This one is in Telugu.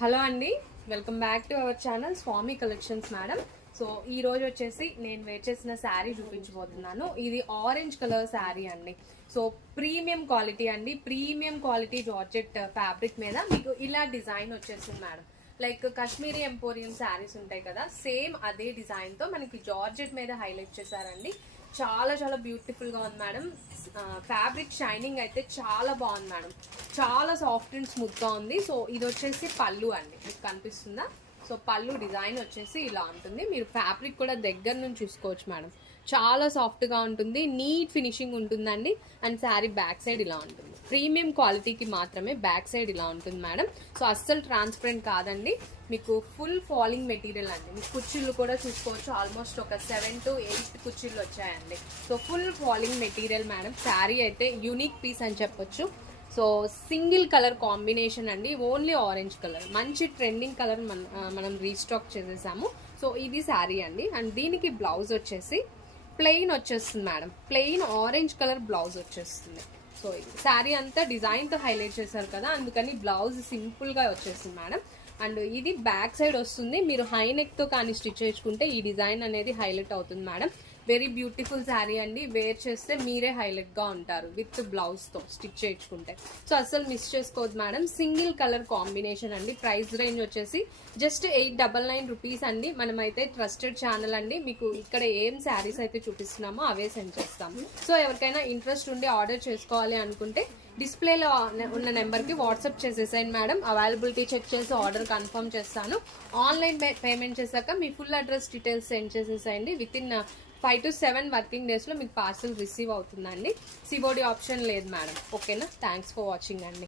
హలో అండి, welcome back to our channel Swami collections madam. So ఈ రోజు వచ్చేసి నేను వేర్ చేసిన శారీ చూపించబోతున్నాను. ఇది ఆరెంజ్ కలర్ శారీ అండి. సో ప్రీమియం క్వాలిటీ అండి, ప్రీమియం క్వాలిటీ జార్జెట్ ఫ్యాబ్రిక్ మీద మీకు ఇలా డిజైన్ వచ్చేసింది madam. Like Kashmiri emporium saris ఉంటాయి కదా, సేమ్ అదే డిజైన్ తో మనకి జార్జెట్ మీద హైలైట్ చేశారండి. చాలా చాలా బ్యూటిఫుల్ గా ఉంది మేడం. ఫ్యాబ్రిక్ షైనింగ్ అయితే చాలా బాగుంది మేడం, చాలా సాఫ్ట్ అండ్ స్మూత్ గా ఉంది. సో ఇది వచ్చేసి పళ్ళు అండి, మీకు కనిపిస్తుందా? సో పళ్ళు డిజైన్ వచ్చేసి ఇలా ఉంటుంది. మీరు ఫ్యాబ్రిక్ కూడా దగ్గర నుంచి చూసుకోవచ్చు మేడం. చాలా సాఫ్ట్ గా ఉంటుంది, నీట్ ఫినిషింగ్ ఉంటుందండి. అండ్ శారీ బ్యాక్ సైడ్ ఇలా ఉంటుంది. ప్రీమియం క్వాలిటీకి మాత్రమే బ్యాక్ సైడ్ ఇలా ఉంటుంది మేడం. సో అస్సలు ట్రాన్స్పరెంట్ కాదండి, మీకు ఫుల్ ఫాలింగ్ మెటీరియల్ అండి. మీకు కుర్చీలు కూడా చూసుకోవచ్చు, ఆల్మోస్ట్ ఒక 7 to 8 కుర్చీలు వచ్చాయండి. So full falling material madam. Sari అయితే యూనిక్ పీస్ అని చెప్పొచ్చు. సో సింగిల్ కలర్ కాంబినేషన్ అండి, ఓన్లీ ఆరెంజ్ కలర్, మంచి ట్రెండింగ్ కలర్ మనం రీస్టాక్ చేసేసాము. సో ఇది శారీ అండి. అండ్ దీనికి బ్లౌజ్ వచ్చేసి ప్లెయిన్ వచ్చేస్తుంది madam, plain orange colour blouse వచ్చేస్తుంది. సో ఇది శారీ అంతా డిజైన్తో హైలైట్ చేశారు కదా, అందుకని బ్లౌజ్ సింపుల్గా వచ్చేస్తుంది మేడం. అండ్ ఇది బ్యాక్ సైడ్ వస్తుంది. మీరు హై నెక్తో కానీ స్టిచ్ చేసుకుంటే ఈ డిజైన్ అనేది హైలైట్ అవుతుంది మేడం. వెరీ బ్యూటిఫుల్ శారీ అండి, వేర్ చేస్తే మీరే హైలైట్గా ఉంటారు విత్ బ్లౌజ్తో స్టిచ్ చేయించుకుంటే. సో అస్సలు మిస్ చేసుకోవద్దు మేడం. సింగిల్ కలర్ కాంబినేషన్ అండి. ప్రైస్ రేంజ్ వచ్చేసి జస్ట్ 899 రూపీస్ అండి. మనమైతే ట్రస్టెడ్ ఛానల్ అండి, మీకు ఇక్కడ ఏం శారీస్ అయితే చూపిస్తున్నామో అవే సెండ్ చేస్తాము. సో ఎవరికైనా ఇంట్రెస్ట్ ఉండి ఆర్డర్ చేసుకోవాలి అనుకుంటే డిస్ప్లేలో ఉన్న నెంబర్కి వాట్సాప్ చేసేసాను మేడం. అవైలబిలిటీ చెక్ చేసి ఆర్డర్ కన్ఫర్మ్ చేస్తాను. ఆన్లైన్ పేమెంట్ చేశాక మీ ఫుల్ అడ్రస్ డీటెయిల్స్ సెండ్ చేసేసేయండి. విత్ ఇన్ 5 to 7 వర్కింగ్ డేస్లో మీకు పార్సల్ రిసీవ్ అవుతుందండి. సిఓడి ఆప్షన్ లేదు మేడం. ఓకేనా? థ్యాంక్స్ ఫర్ వాచింగ్ అండి.